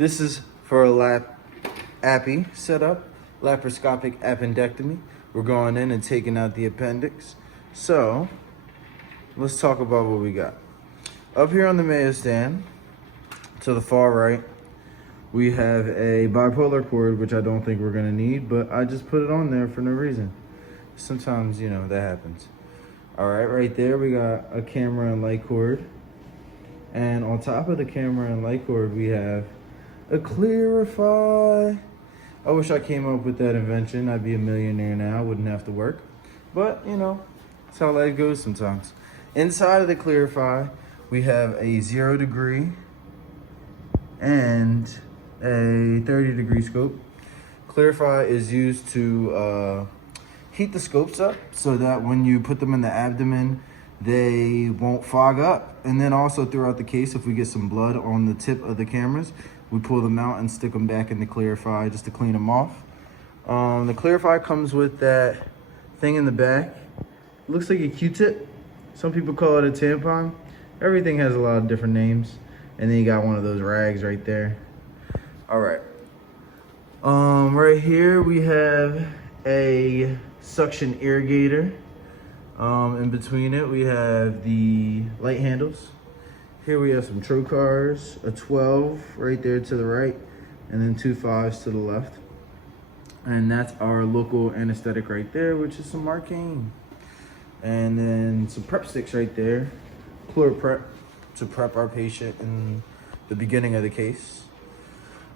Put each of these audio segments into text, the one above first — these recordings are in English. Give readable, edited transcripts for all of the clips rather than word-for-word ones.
This is for a appy setup, laparoscopic appendectomy. We're going in and taking out the appendix. So let's talk about what we got. Up here on the Mayo stand, to the far right, we have a bipolar cord, which I don't think we're gonna need, but I just put it on there for no reason. Sometimes, you know, that happens. All right, right there, we got a camera and light cord. And on top of the camera and light cord, we have a Clarify. I wish I came up with that invention. I'd be a millionaire now, wouldn't have to work. But, you know, that's how life goes sometimes. Inside of the Clarify, we have a 0 degree and a 30-degree scope. Clarify is used to heat the scopes up so that when you put them in the abdomen, they won't fog up. And then also throughout the case, if we get some blood on the tip of the cameras, we pull them out and stick them back in the Clarify just to clean them off. The Clarify comes with that thing in the back. It looks like a Q-tip. Some people call it a tampon. Everything has a lot of different names. And then you got one of those rags right there. All right. Right here we have a suction irrigator. In between it, we have the light handles. Here we have some trocars, a 12 right there to the right, and then 2 5s to the left. And that's our local anesthetic right there, which is some Marcaine. And then some prep sticks right there, Chlor Prep, to prep our patient in the beginning of the case.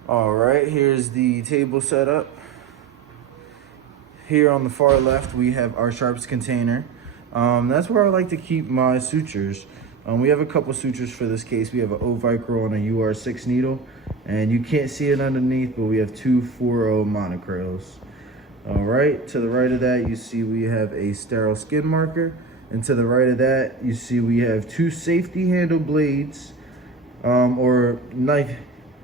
All right, here's the table setup. Here on the far left, we have our sharps container. That's where I like to keep my sutures. We have a couple sutures for this case. We have an O-Vicryl and a UR6 needle, and you can't see it underneath, but we have 2 4-0 monocryls. All right, to the right of that, you see we have a sterile skin marker, and to the right of that, you see we have 2 safety handle blades, or knife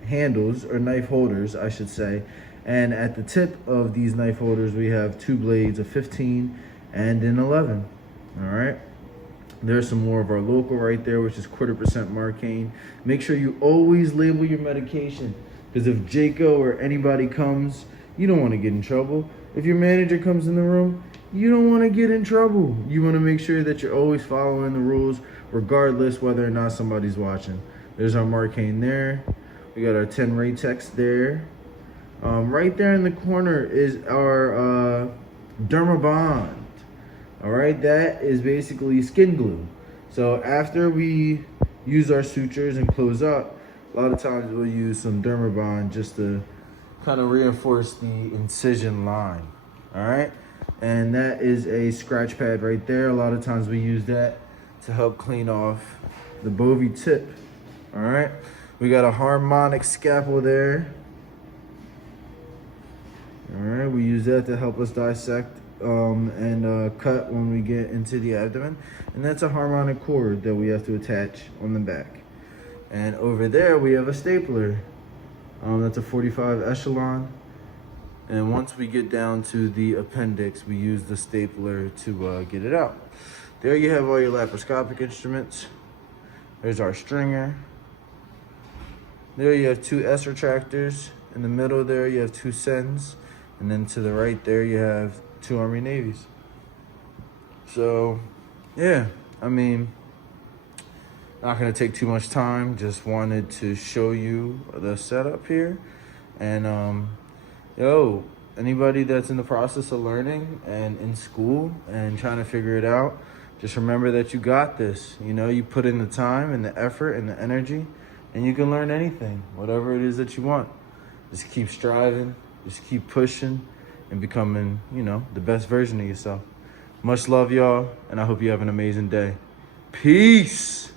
handles, or knife holders, I should say. And at the tip of these knife holders, we have 2 blades, a 15 and an 11. All right. There's some more of our local right there, which is 1/4% Marcaine. Make sure you always label your medication, because if Jaco or anybody comes, you don't want to get in trouble. If your manager comes in the room, you don't want to get in trouble. You want to make sure that you're always following the rules, regardless whether or not somebody's watching. There's our Marcaine there. We got our 10 Ratex there. Right there in the corner is our Dermabond. All right, that is basically skin glue. So after we use our sutures and close up, a lot of times we'll use some Dermabond just to kind of reinforce the incision line. All right, and that is a scratch pad right there. A lot of times we use that to help clean off the bovie tip. All right, we got a harmonic scalpel there. All right, we use that to help us dissect and cut when we get into the abdomen. And that's a harmonic cord that we have to attach on the back. And over there we have a stapler. That's a 45 echelon. And once we get down to the appendix, we use the stapler to get it out. There you have all your laparoscopic instruments. There's our stringer. There you have 2 S retractors. In the middle there you have 2 SENs. And then to the right there, you have 2 Army Navies. So, yeah, I mean, not gonna take too much time. Just wanted to show you the setup here. And, yo, anybody that's in the process of learning and in school and trying to figure it out, just remember that you got this. You know, you put in the time and the effort and the energy, and you can learn anything, whatever it is that you want. Just keep striving. Just keep pushing and becoming, you know, the best version of yourself. Much love, y'all, and I hope you have an amazing day. Peace.